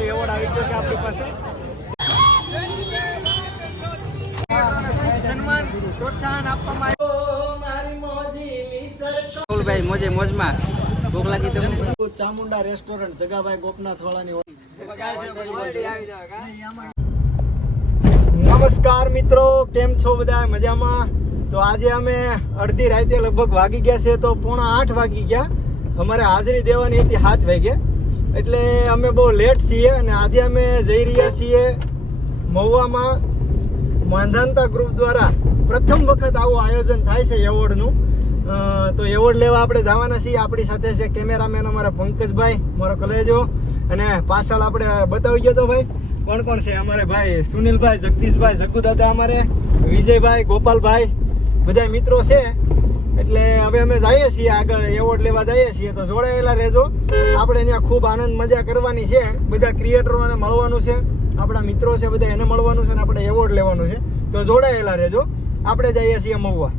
આપણો એવોર્ડ આવી ગયો છે આપણી પાસે. સન્માન પ્રોત્સાહન આપવામાં મોજે મોજમાં. ભૂખ લાગી તમને ચામુંડા રેસ્ટોરન્ટ જગાભાઈ ગોપનાથ વાળાની નમસ્કાર મિત્રો કેમ છો બધા? મજામાં? તો આજે અમે અડધી રાતે લગભગ વાગી ગયા છે તો પોણા આઠ વાગી ગયા. અમારે હાજરી દેવાની હતી સાત વાગે એટલે અમે બહુ લેટ છીએ અને આજે અમે જઈ રહ્યા છીએ મહુવામાં માંધાનતા ગ્રુપ દ્વારા પ્રથમ વખત આવું આયોજન થાય છે એવોર્ડનું. તો એવોર્ડ લેવા આપણે જવાના છીએ. આપણી સાથે છે કેમેરામેન અમારા પંકજભાઈ મારો કલેજો. અને પાછળ આપણે બતાવી ગયો તો ભાઈ, કોણ કોણ છે? અમારે ભાઈ સુનિલભાઈ, જગદીશભાઈ જગુદાદા અમારે, વિજયભાઈ, ગોપાલભાઈ બધા મિત્રો છે. એટલે હવે અમે જઈએ છીએ આગળ એવોર્ડ લેવા જઈએ છીએ. તો જોડાયેલા રહેજો. આપણે ત્યાં ખૂબ આનંદ, મજા કરવાની છે. બધા ક્રિએટરોને મળવાનું છે. આપણા મિત્રો છે, બધા એને મળવાનું છે ને આપણે એવોર્ડ લેવાનું છે. તો જોડાયેલા રહેજો. આપણે જઈએ છીએ મહુવા.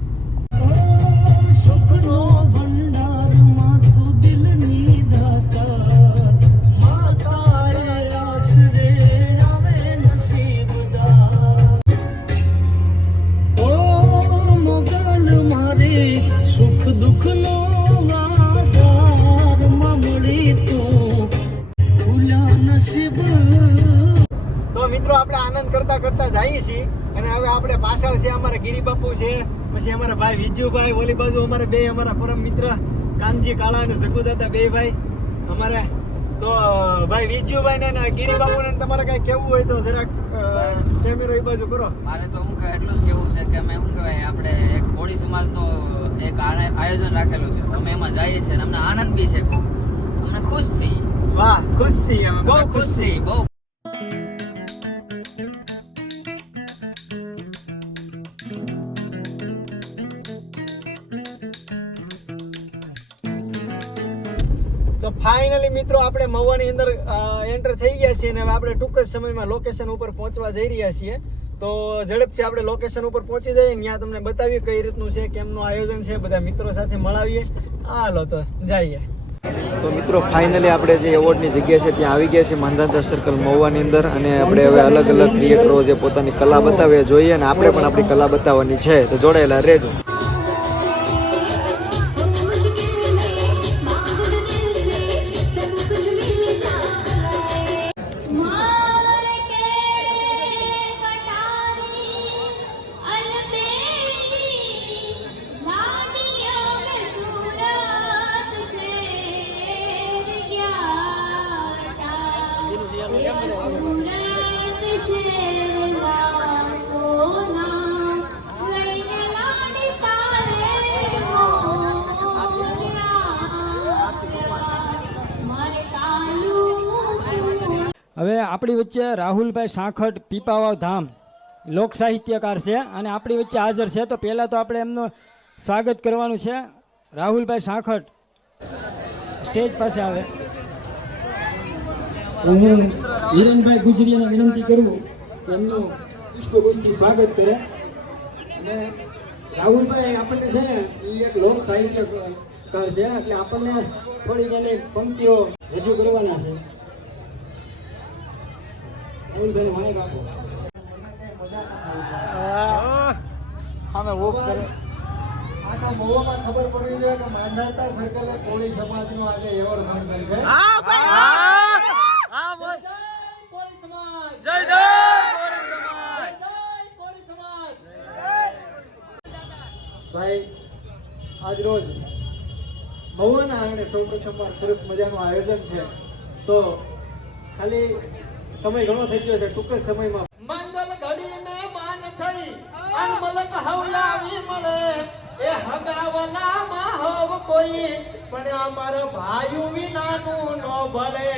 મિત્રો આપણે આનંદ કરતા કરતા જઈએ છીએ અને હવે આપણે પાછળ છે અમારા ગિરિબાપુ છે પછી અમારા ભાઈ વિજુભાઈ ઓલી બાજુ અમારા બે અમારા પરમ મિત્ર કાનજી કાળા અને સગુદાતા બે ભાઈ. અમારે તો ભાઈ વિજુભાઈ ને ગિરિબાપુ ને તમારે કઈ કેવું હોય તો જરાક કેમેરો એ બાજુ કરો. મારે તો હું એટલું જ કેવું છે કે અમે શું કહેવાય આપણે એક કોળી સમાજનો એક આયોજન રાખેલું છે. અમે એમાં જઈએ છીએ અમને આનંદ બી છે અમને ખુશ છીએ. વાહ ખુશ છીએ અમે બહુ ખુશ છીએ બહુ. તો ફાઇનલી મિત્રો આપણે મવાની અંદર એન્ટર થઈ ગયા છીએ અને હવે આપણે ટૂંક જ સમયમાં લોકેશન ઉપર પહોંચવા જઈ રહ્યા છીએ. તો ઝડપથી આપણે લોકેશન ઉપર પહોંચી જઈએ. ત્યાં તમને બતાવીએ કઈ રીતનું છે, કેમનું આયોજન છે, બધા મિત્રો સાથે મળાવીએ. હાલો તો જઈએ. તો મિત્રો ફાઇનલી આપણે જે એવોર્ડની જગ્યા છે, ત્યાં આવી ગયા છે માંધાતા સર્કલ મહુવાની અંદર. અને આપણે હવે અલગ અલગ ક્રિએટરો જે પોતાની કલા બતાવે જોઈએ. અને આપણે પણ આપણી કલા બતાવવાની છે. તો જોડાયેલા રહેજો. આપણી વચ્ચે રાહુલભાઈ સાંખટ પીપાવાવ ધામ લોક સાહિત્યકાર છે અને આપણી વચ્ચે હાજર છે. તો પહેલાં તો આપણે એમનું સ્વાગત કરવાનું છે. રાહુલભાઈ સાંખટ સ્ટેજ પાસે આવે. હું હિરણભાઈ ગુજરીને વિનંતી કરું કે એમનું પુષ્પગુષ્ઠથી સ્વાગત કરે. અને રાહુલભાઈ આપણને છે ને એક લોક સાહિત્યકાર છે, એટલે આપણને થોડીક એની પંક્તિઓ રજૂ કરવાના છે. અમે વોક કરે. આખા મહુવામાં ખબર પડવી જોઈએ કે માંધાતા સર્કલે કોળી સમાજનો આજે એવોર્ડ ફંક્શન છે. જય કોળી સમાજ. જય જય કોળી સમાજ. ભાઈ આજ રોજ મહુવાના આંગણે સૌ પ્રથમવાર સરસ મજાનું આયોજન છે. તો ખાલી સમય ઘણો થઈ ગયો છે, ટૂંક સમયમાં. મંગલ ઘડી માન થઈ અનમલક હવલાવી મળે. એ હગાવલામાં હોવ કોઈ, પણ આ મારા ભાઈઓ વિનાનું નો ભલે.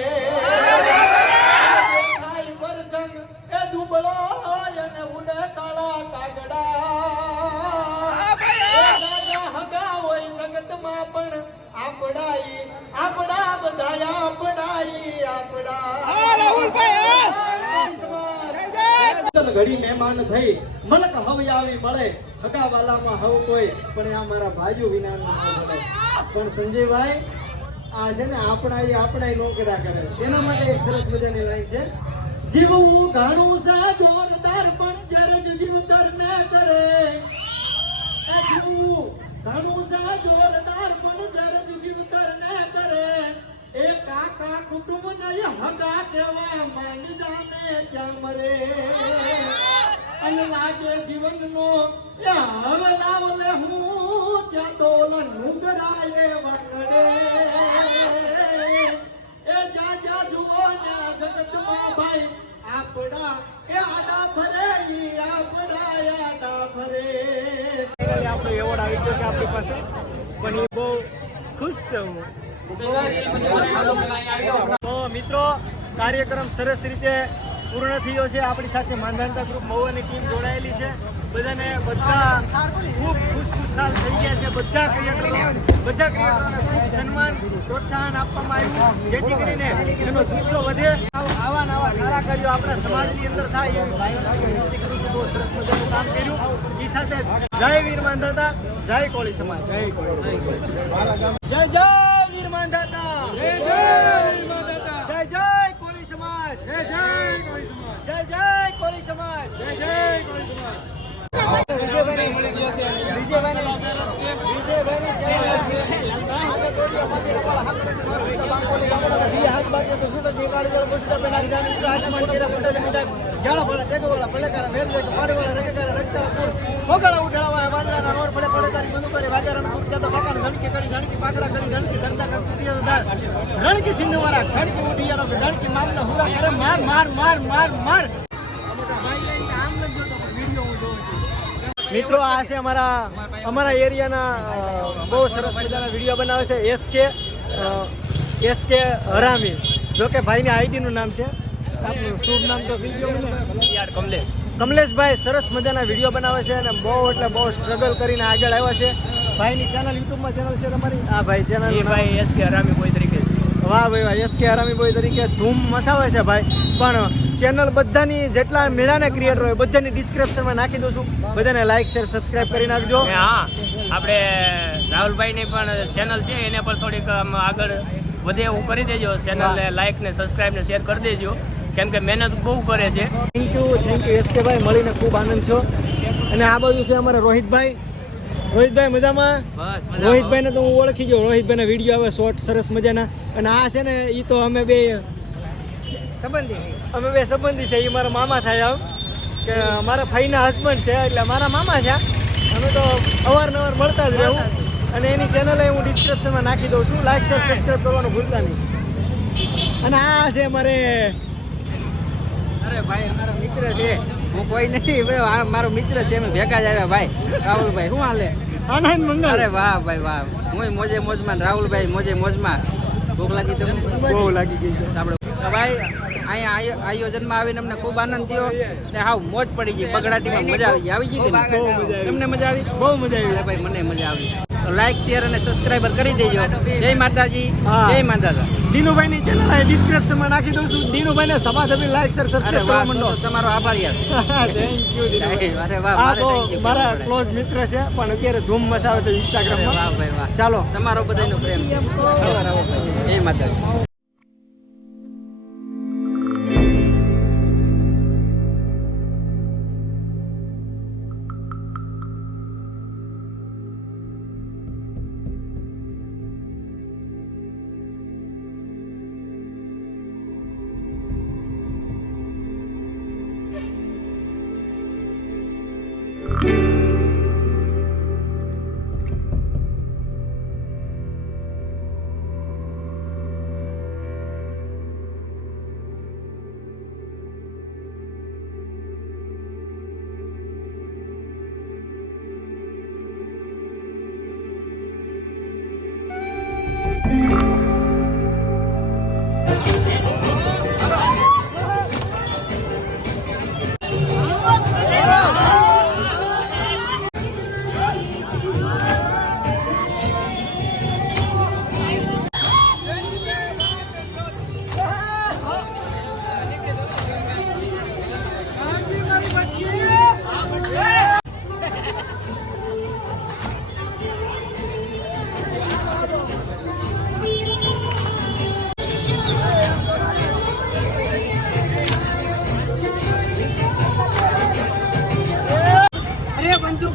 ભાઈ વરસંગ એ દુબળો હોય અને ઉડે કાળા કાગડા. હગા હોય જગતમાં પણ આપડાઈ, આપડા બધા આપડાઈ ઘડી મહેમાન થઈ, મલક હવે આવી મળે. હગા વાલામાં હવ કોઈ, પણ આ મારા ભાઈઓ વિના પણ સંજયભાઈ, આ છે ને આપણા આપણા નોકરા કરે. એના માટે એક સરસ મજાની લાઈન છે. જીવવું ઘણું સા જોરદાર, પણ જરજ જીવતર ન કરે. જીવવું ઘણું સા જોરદાર, પણ જરજ જીવતર ન કરે. એ કાકા કુટુંબ નહીં હગા કેવા માંડી જાને ક્યાં મરે. અને લાગે જીવનનો એ લાવલે હું, ત્યાં તો ઓલા વાંગડે એ જા જા જુઓ ના જગતમાં ભાઈ, આપડા એ આડા ફરે આપડા આડા ફરે આપણો એવોર્ડ આવી ગયો છે આપણી પાસે. પણ એ બહુ ખુશ છે. હું મિત્રો, કાર્યક્રમ સરસ રીતે પૂર્ણ થયો છે. આપણી સાથે માંધાનતા ગ્રુપ મહુવાની ટીમ જોડાયેલી છે. બધાને બધા ખૂબ ખુશ ખુશહાલ થઈ ગયા છે. બધા ક્રિએટરો બધા ક્રિએટરોને ખૂબ સન્માન, પ્રોત્સાહન આપવામાં આવ્યું. જેથી કરીને એનો જુસ્સો વધે. આવા નવા સારા કાર્યો આપણા સમાજની અંદર થાય એવી ભાઈઓને કરું બહુ સરસ મજાનું કામ કર્યું. એ સાથે જય વીર માંધાતા જય કોળી સમાજ. જય કોળી જય જય વીર માંધાતા જય જય વીર માંધાતા જય જય કોળી સમાજ. જય જય કોળી સમાજ જય જય કોળી સમાજ જય જય કોળી સમાજ રણકી સિંધુ મારા ઝણકી ઉઠી યારો ઝણકી મામલા હુરા કરે, માર માર માર માર માર. મિત્રો, આ છે અમારા અમારા એરિયાના બહુ સરસ મજાના વીડિયો બનાવે છે એસકે એસકે હરામી. જો કે ભાઈની આઈડીનું નામ છે શુભ નામ તો થઈ ગયું ને કમલેશ. કમલેશભાઈ સરસ મજાના વીડિયો બનાવે છે અને બહુ એટલે બહુ સ્ટ્રગલ કરીને આગળ આવ્યા છે. ભાઈની ચેનલ યુટ્યુબમાં ચેનલ છે તમારી? હા ભાઈ ચેનલ ભાઈ એસકે હરામી કોઈ તરીકે વાહ ભાઈ વાહ એસકે હરામી બોય તરીકે ધૂમ મસાવે છે ભાઈ. પણ ચેનલ બધાની જેટલા મેળાના ક્રિએટર હોય બધાની ડિસ્ક્રિપ્શનમાં નાખી દઉં છું. બધાને લાઈક શેર સબસ્ક્રાઇબ કરી નાખજો. હા આપણે રાહુલભાઈની પણ ચેનલ છે એને પણ થોડીક આગળ વધે એવું કરી દેજો. ચેનલને લાઈક ને સબસ્ક્રાઇબ ને શેર કરી દેજો. કેમ કે મહેનત બહુ કરે છે. Thank you thank you SK ભાઈ મળીને ખૂબ આનંદ થયો અને આ બાજુ છે અમારા રોહિતભાઈ. રોહિતભાઈ મજામાં? બસ રોહિતભાઈને તો હું ઓળખી ગયો. રોહિતભાઈના વીડિયો આવે શોર્ટ સરસ મજાના. અને આ છે ને એ તો અમે બે સંબંધી અમે બે સંબંધી છે. એ મારા મામા થાય આવ કે મારા ભાઈના હસબન્ડ છે એટલે મારા મામા છે. અમે તો અવારનવાર મળતા જ રહેવું અને એની ચેનલે હું ડિસ્ક્રિપ્શનમાં નાખી દઉં છું. લાઈક શેર સબસ્ક્રાઈબ કરવાનું ભૂલતા નહીં. અને આ છે મારે અરે ભાઈ મારો મિત્ર છે. હું કોઈ નથી. મારો મિત્ર છે. અમે ભેગા જ આવ્યા ભાઈ. રાહુલભાઈ શું હાલે? આનંદ મંગલ. અરે વાહ ભાઈ વાહ. હું મોજે મોજમાં રાહુલભાઈ મોજે મોજમાં. ભૂખ લાગી તમને? બહુ લાગી ગઈ છે. આપણે ભાઈ અહીંયા આયોજનમાં આવીને અમને ખૂબ આનંદ થયો ને હાવ મોજ પડી ગઈ. બગડાટીમાં મજા આવી આવી ગઈ કે બહુ નહીં? મજા આવી. તમને મજા આવી? બહુ મજા આવી. ભાઈ મને મજા આવી. તો લાઈક શેર અને સબસ્ક્રાઈબર કરી દેજો. જય માતાજી. જય માતાજી. દીનુભાઈની ચેનલ આ ડિસ્ક્રિપ્શનમાં નાખી દઉં છું. દીનુભાઈને તમે લાઈક શેર અરે સબસ્ક્રાઈબ કરવા માંડો. તમારો આભાર યાર. Thank you Dinubhai. મારે ક્લોઝ મિત્ર છે પણ અત્યારે ધૂમ મચાવે છે ઇન્સ્ટાગ્રામમાં વાહ ભાઈ વાહ. ચાલો. તમારો બધાનો પ્રેમ છે. જય માતાજી.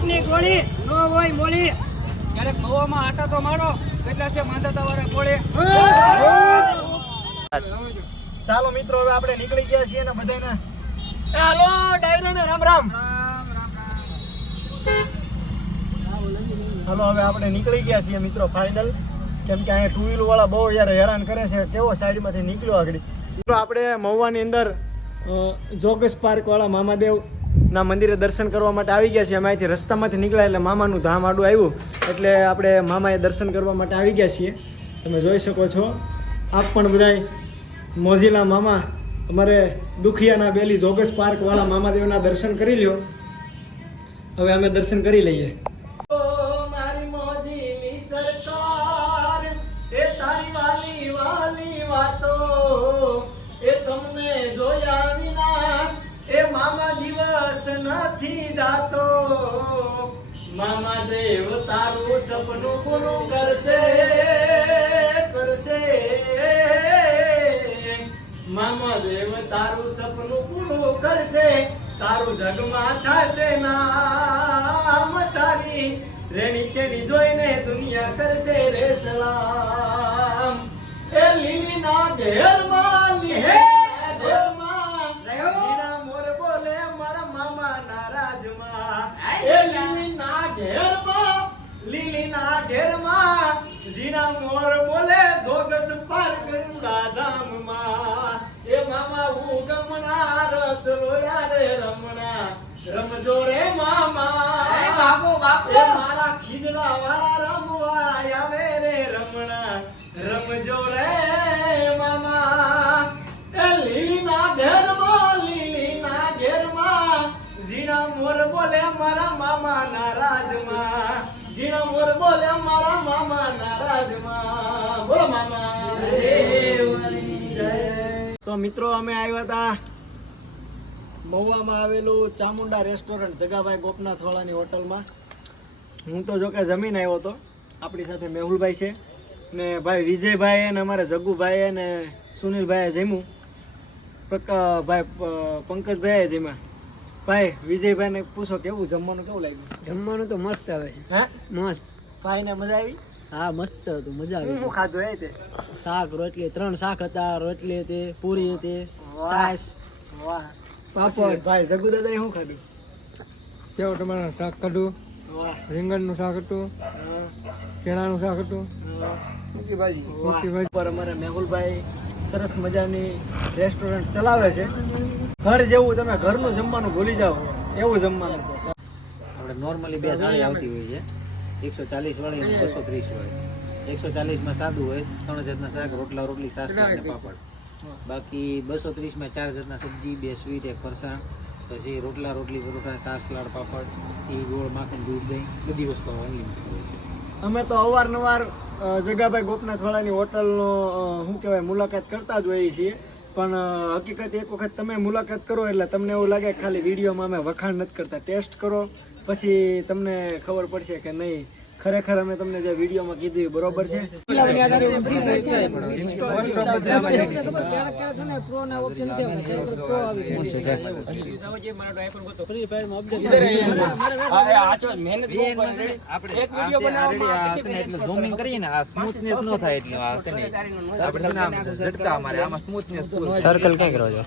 મોળી નો હોય મોલી. ક્યારેક મવામાં આટા તો મારો કેટલા છે માંદા તમારા ગોળી. ચાલો મિત્રો હવે આપણે નીકળી ગયા છીએ ને બધાને હાલો ડાયરો ને રામ રામ. હાલો હવે આપણે નીકળી ગયા છીએ મિત્રો ફાઇનલ કેમ કે અહીંયા ટુ વ્હીલર વાળા બહુ યાર હેરાન કરે છે. કેવો સાઈડમાંથી નીકળ્યો આગળ? મિત્રો આપણે મહુવાની અંદર જોગસ પાર્ક વાળા મામાદેવ ના મંદિરે દર્શન કરવા માટે આવી ગયા છીએ. અમે અહીંથી રસ્તામાંથી નીકળ્યા એટલે મામાનું ધામ આડું આવ્યું. એટલે આપણે મામાએ દર્શન કરવા માટે આવી ગયા છીએ. તમે જોઈ શકો છો, આપ પણ બધાય મોજીલા મામા, અમારે દુખિયાના બેલી જોગસ પાર્કવાળા મામાદેવના દર્શન કરી લ્યો. હવે અમે દર્શન કરી લઈએ. મામા દેવ તારું સપનું પૂરું કરશે કરશે. મામા દેવ તારું સપનું પૂરું કરશે, તારું જગમાં થશે નામ તારી. રેણી કેડી જોઈને દુનિયા કરશે રે સલામ. એ લીલી ના ઘેરમાં લીહે ઘેરમાં ઝીણા મોર બોલે મારા મામા નારાજમાં એ લીલી ના ઘેરમાં લીલીના ઘેરમાં જીના મોર બોલે જોગસ પાર ગંગા ધામમાં એ મામા હું ગમણા રત રોયા રે રમણા. રમજો રે મામા. બાપુ, બાપુ. મારા ખીજડા વાળા બોલે મારા મામા નારાજમાં. ઝીણા મોર બોલે મારા મામા નારાજમાં. બોલો મામા. તો મિત્રો અમે આવ્યા હતા મહુવામાં આવેલું ચામુંડા રેસ્ટોરન્ટ જગાભાઈ ગોપનાથ વાળાની હોટલમાં. હું તો જોકે જમીન આવ્યો હતો. આપણી સાથે મેહુલભાઈ છે ને ભાઈ વિજયભાઈ અને અમારે જગ્ગુભાઈ અને સુનિલભાઈએ જમ્યું. ભાઈ પંકજભાઈએ જમ્યા. ભાઈ વિજયભાઈને પૂછો કેવું જમવાનું કેવું લાગ્યું? જમવાનું તો મસ્ત આવે. હે? મસ્ત. ભાઈને મજા આવી? હા મસ્ત હતું મજા આવી હું ખાધું એ તે? શાક રોટલી ત્રણ શાક હતા રોટલી હતી પૂરી હતી સાસ. વાહ. પાપડ. ભાઈ જગ્ગુ હું શું ખાધું? સેવ ટમાટાનું શાક કાઢું વાહ. રીંગણનું શાક હતું. હા. ચણાનું શાક હતું. હા. ભાજી. વાહ. ઉપર અમારે મેહુલભાઈ સરસ મજાની રેસ્ટોરન્ટ ચલાવે છે. ઘર જેવું તમે ઘરનું જમવાનું ભૂલી જાઓ. એવું જમવાનું. આપણે નોર્મલી બે થાળી આવતી હોય છે. એકસો ચાલીસ વાળી અને બસો ત્રીસ વાળી. એકસો ચાલીસમાં સાદું હોય ત્રણ જાતના શાક રોટલા રોટલી સાસ અને પાપડ. બાકી બસો ત્રીસમાં ચાર જાતના સબ્જી બે સ્વીટ એક ફરસાણ પછી રોટલા રોટલી પરોઠા સાસ લાડ પાપડ ઘી ગોળ માખણ દૂધ દહીં બધી વસ્તુ અનલિમિટેડ હોય છે. અમે તો અવારનવાર જગાભાઈ ગોપનાથ વાળાની હોટલનો શું કહેવાય મુલાકાત કરતા જ હોઈએ છીએ. પણ હકીકત એક વખત તમે મુલાકાત કરો એટલે તમને એવું લાગે ખાલી વિડીયોમાં અમે વખાણ નથી કરતા. ટેસ્ટ કરો, પછી તમને ખબર પડશે કે નહીં. ખરેખર અમે તમને જે વિડીયોમાં કીધું એ બરોબર છે. આપણે સર્કલ ક્યાં કરો છો?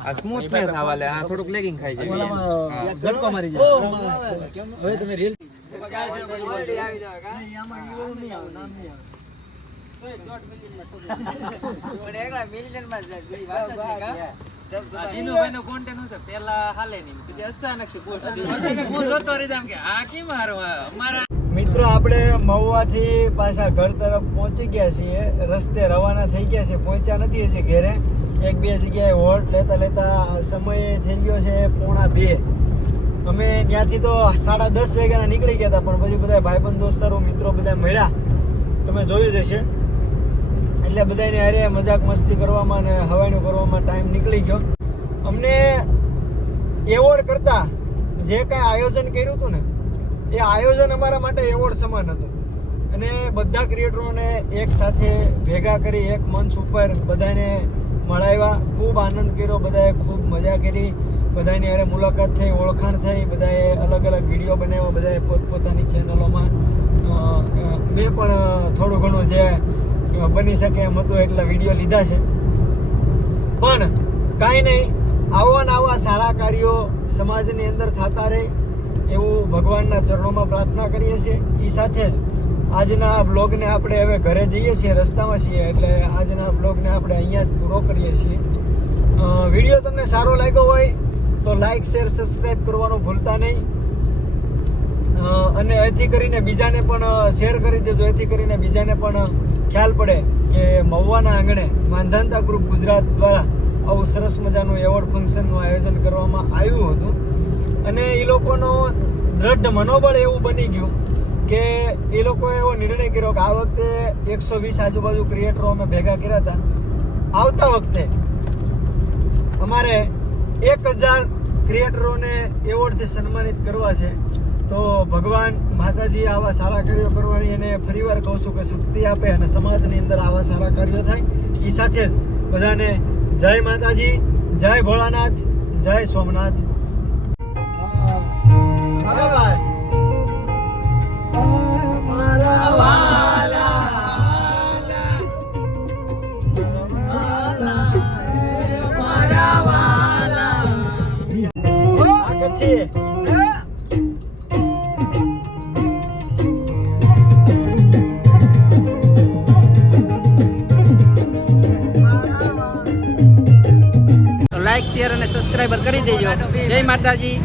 આ સ્મૂથનેસ આવા લે આ થોડુંક લેગિંગ ખાઈ જાય. ઝટકો મારી જાય. હવે તમે રીલ મિત્રો આપણે મહુવાથી પાછા ઘર તરફ પહોંચી ગયા છીએ. રસ્તે રવાના થઈ ગયા છે પહોંચ્યા નથી હજી ઘેરે. એક બે જગ્યાએ હોલ્ટ લેતા લેતા સમય થઈ ગયો છે પોણા બે. અમે ત્યાંથી તો સાડા દસ વાગ્યાના નીકળી ગયા હતા, પણ પછી બધા ભાઈબંધ, દોસ્તારો, મિત્રો બધા મળ્યા. તમે જોયું જ હશે. એટલે બધાને અરે મજાક મસ્તી કરવામાં અને હવાઈનું કરવામાં ટાઈમ નીકળી ગયો. અમને એવોર્ડ કરતા જે કાંઈ આયોજન કર્યું હતું ને, એ આયોજન અમારા માટે એવોર્ડ સમાન હતું. અને બધા ક્રિએટરોને એક સાથે ભેગા કરી, એક મંચ ઉપર બધાને મળાવ્યા. ખૂબ આનંદ કર્યો, બધાએ ખૂબ મજા કરી. બધાની હવે મુલાકાત થઈ, ઓળખાણ થઈ. બધાએ અલગ અલગ વીડિયો બનાવ્યા, બધાએ પોતપોતાની ચેનલોમાં મેં પણ થોડું ઘણું જે બની શકે એમ હતું એટલા વીડિયો લીધા છે. પણ કાંઈ નહીં, આવા ને આવા સારા કાર્યો સમાજની અંદર થતા રહે એવું ભગવાનના ચરણોમાં પ્રાર્થના કરીએ છીએ. એ સાથે જ આજના બ્લોગને આપણે હવે ઘરે જઈએ છીએ, રસ્તામાં છીએ, એટલે આજના બ્લોગને આપણે અહીંયા જ પૂરો કરીએ છીએ વીડિયો તમને સારો લાગ્યો હોય તો લાઈક શેર સબસ્ક્રાઈબ કરવાનું ભૂલતા નહીં. અને એથી કરીને બીજાને પણ શેર કરી દેજો. એથી કરીને બીજાને પણ ખ્યાલ પડે કે મહુવાના આંગણે માંધાનતા ગ્રુપ ગુજરાત દ્વારા આવું સરસ મજાનું એવોર્ડ ફંક્શનનું આયોજન કરવામાં આવ્યું હતું. અને એ લોકોનો દ્રઢ મનોબળ એવું બની ગયું કે એ લોકોએ એવો નિર્ણય કર્યો કે આ વખતે એકસો વીસ આજુબાજુ ક્રિએટરો અમે ભેગા કર્યા હતા. આવતા વખતે અમારે એક હજાર ક્રિએટરોને એવોર્ડથી સન્માનિત કરવા છે. તો ભગવાન માતાજી આવા સારા કાર્યો કરવાની એને ફરીવાર કહું છું કે શક્તિ આપે અને સમાજની અંદર આવા સારા કાર્યો થાય. એ સાથે જ બધાને જય માતાજી, જય ભોળાનાથ, જય સોમનાથ. દેજો. જય માતાજી.